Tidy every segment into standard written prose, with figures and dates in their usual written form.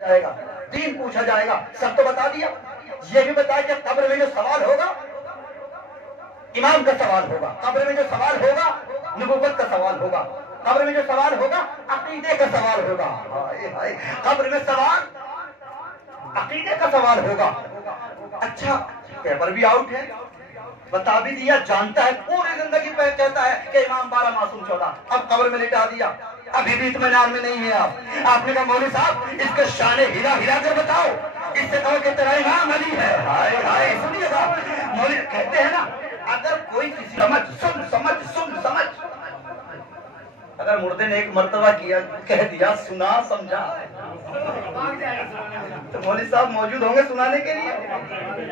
جائے گا, دین پوچھا جائے گا, سب تو بتا دیا. یہ بھی بتایا کہ قبر میں جو سوال ہوگا امام کا سوال ہوگا, قبر میں جو سوال ہوگا نبوت کا سوال ہوگا, قبر میں جو سوال ہوگا عقیدے کا سوال ہوگا. قبر میں سوال عقیدے کا سوال ہوگا. اچھا پیپر بھی آؤٹ ہے, بتا بھی دیا, جانتا ہے, پوری زندگی پہ کہتا ہے کہ امام 12 معصوم 14, اب قبر میں لٹا دیا, ابھی بھی اطمینان میں نہیں ہے. آپ نے کہا مولوی صاحب اس کے شان ہلا ہلا کر بتاؤ, اس سے کہو کہ تیرا امام علی ہے. ہائے ہائے سنیے گا, مولوی کہتے ہیں نا اگر کوئی کسی سمجھ اگر مردے نے ایک مرتبہ کیا کہہ دیا سنا سمجھا تو مولوی صاحب موجود ہوں گے سنانے کے لیے.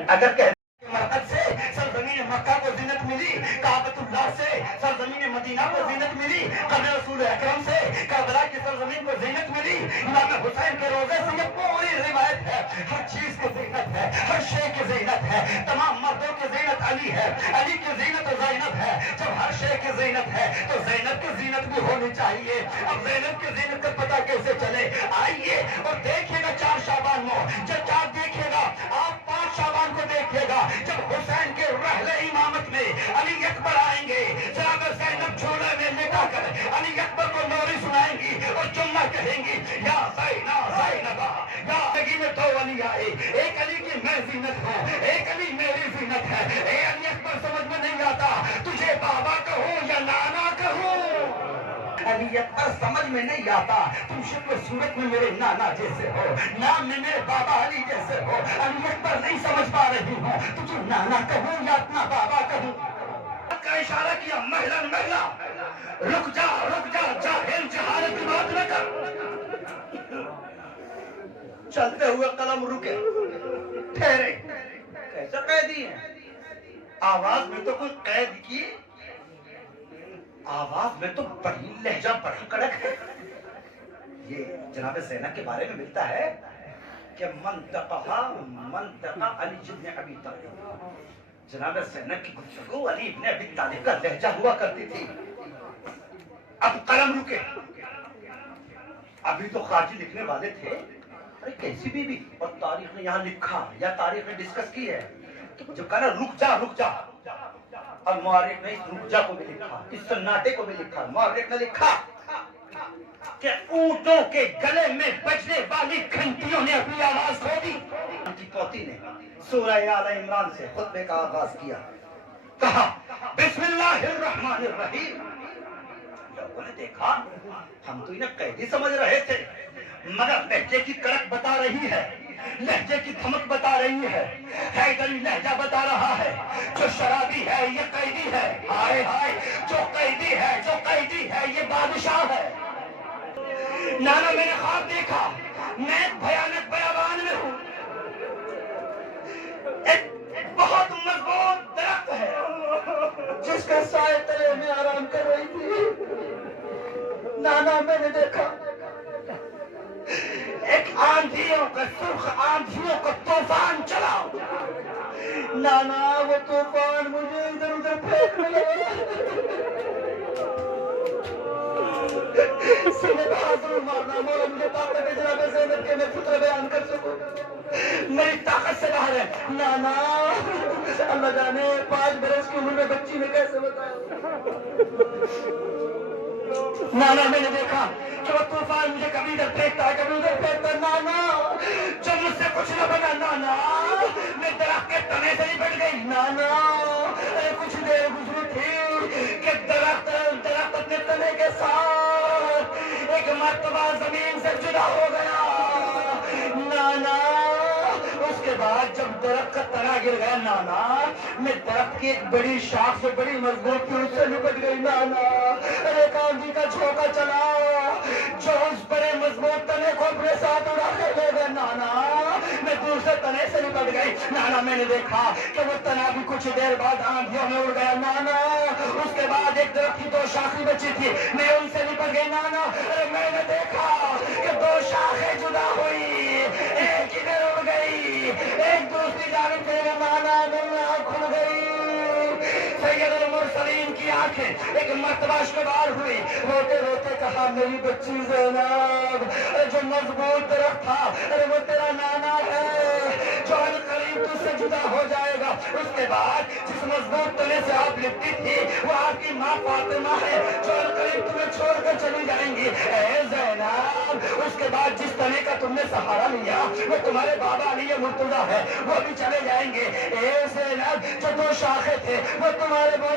اگر کہہ مرکز سے سرزمین مکہ کو زینت ملی, کعبۃ اللہ سے سرزمین مدینہ کو زینت ملی, قبر رسول اکرم سے کربلا کی سرزمین کو زینت ملی, امام حسین کے روزے سے یہ پوری روایت ہے. ہر چیز کی زینت ہے, ہر شے کی زینت ہے, تمام مردوں کی زینت علی ہے, علی کی زینت زینب ہے. جب ہر شے کی زینت ہے تو زینب کی زینت بھی ہونی چاہیے. اب زینب کی زینت کا پتہ کیسے چلے؟ آئیے اور دیکھیے گا 4 شعبان کو, جب 4 دیکھیے گا آپ 5 شعبان کو دیکھیے گا جب حسین کے رحلِ امامت میں علی اکبر آئیں گے, جناب زینب جھولے میں لٹا کر علی اکبر کو لوری سنائیں گی اور جملہ کہیں گی یا زینبا یا زندگی میں 2 علی آئے, ایک علی کی میں زینت ہوں, ایک علی میری زینت ہے. اے علی اکبر سمجھ میں نہیں آتا تجھے بابا کہوں یا نانا کہوں؟ علی اکبر سمجھ میں نہیں آتا تم شکل صورت میں میرے نانا جیسے ہو, نام میں میرے بابا علی جیسے ہو. علی اکبر نہیں سمجھ پا رہی ہوں تجھے نانا کہوں یا اپنا بابا کہوں؟ کا اشارہ کیا, محلا رک جا جاہل جہالت کی بات نہ کر. چلتے ہوئے قلم رکے, ٹھہرے, کیسے قیدی ہیں؟ آواز میں تو کوئی قید کی, آواز میں تو بڑی لہجہ بڑی کڑک ہے. یہ جناب زینب کے بارے میں ملتا ہے کہ منطقہ علی بن ابی طالب, جناب زینب کی گفتگو علی ابن ابی طالب کا لہجہ ہوا کرتی تھی. اب قلم رکے, ابھی تو خارجی لکھنے والے تھے, ارے کیسی بھی اور تاریخ نے یہاں لکھا یا تاریخ نے ڈسکس کی ہے, جو کہا نا رک جا, اور مورخ نے اس رک جا کو بھی لکھا, اس سناٹے کو بھی لکھا. مورخ نے لکھا کہ اونٹوں کے گلے میں بجنے والی گھنٹیوں نے اپنی آواز کھو دی. ان کی پوتی نے سورہ آل عمران سے خطبے کا آغاز کیا, کہا بسم اللہ الرحمن الرحیم. لوگوں نے دیکھا ہم تو انہیں قیدی سمجھ رہے تھے, مگر لہجے کی کڑک بتا رہی ہے, لہجے کی دھمک بتا رہی ہے, حیدری لہجہ بتا رہا ہے. جو شرابی ہے یہ قیدی ہے, ہائے ہائے جو قیدی ہے یہ بادشاہ ہے. نانا میں نے خواب دیکھا, میں ایک بھیانک بیابان میں ہوں, ایک بہت مضبوط درخت ہے جس کے سائے تلے میں آرام کر رہی تھی. نانا میں نے دیکھا ایک سرخ آندھیوں کا طوفان چلا. نانا وہ طوفان مجھے ادھر ادھر پھینکنے لگا. سینے پہ ہاتھ ضرور مارنا, مولا مجھے طاقت ہے جناب زینب کے میں فکر بیان کر سکوں, میری طاقت سے باہر ہے. نانا اللہ جانے 5 برس کی عمر میں بچی نے کیسے بتایا. نانا میں نے دیکھا کہ وہ طوفان مجھے کبھی ادھر پھینکتا ہے کبھی ادھر پھینکتا ہے. نانا جب مجھ سے کچھ نہ بنا, نانا میں درخت کے تنے سے لپٹ گئی. نانا کچھ دیر گزری تھی کہ درخت اپنے تنے کے ساتھ ایک مرتبہ زمین سے جدا ہو گیا. نانا اس کے بعد جب درخت کا تنا گر گیا, نانا میں درخت کی ایک بڑی شاخ سے بڑی مضبوط تھی, اس سے لپٹ گئی. نانا ایک آندھی کا جھونکا چلا جو اس بڑے مضبوط تنے کو اپنے ساتھ اڑا کے لے گئے. نانا میں دوسرے تنے سے لپٹ گئی. نانا میں نے دیکھا کہ وہ تنا بھی کچھ دیر بعد آندھیوں میں اڑ گیا. نانا اس کے بعد ایک درخت کی 2 شاخیں بچی تھی, میں ان سے لپٹ گئی. نانا میں نے دیکھا کہ 2 شاخیں جدا ہوئی, ایک ادھر اڑ گئی, ایک دوسری جانب سے. نانا میری آنکھ کھل گئی. سید المرسلین کی آنکھیں ایک مرتبہ اشکبار ہوئی, روتے روتے کہا میری بچی زینب, جو مضبوط درخت تھا جدا ہو جائے گا. اس کے بعد جس مضبوط تنے سے آپ لپٹی تھی وہ آپ کی ماں فاطمہ ہے جو قریب تمہیں چھوڑ کر چلی جائیں گی. اے زینب اس کے بعد جس تنے کا تم نے سہارا لیا وہ تمہارے بابا علی مرتضیٰ ہے, وہ بھی چلے جائیں گے. اے زینب جو دو شاخیں تھے وہ تمہارے بول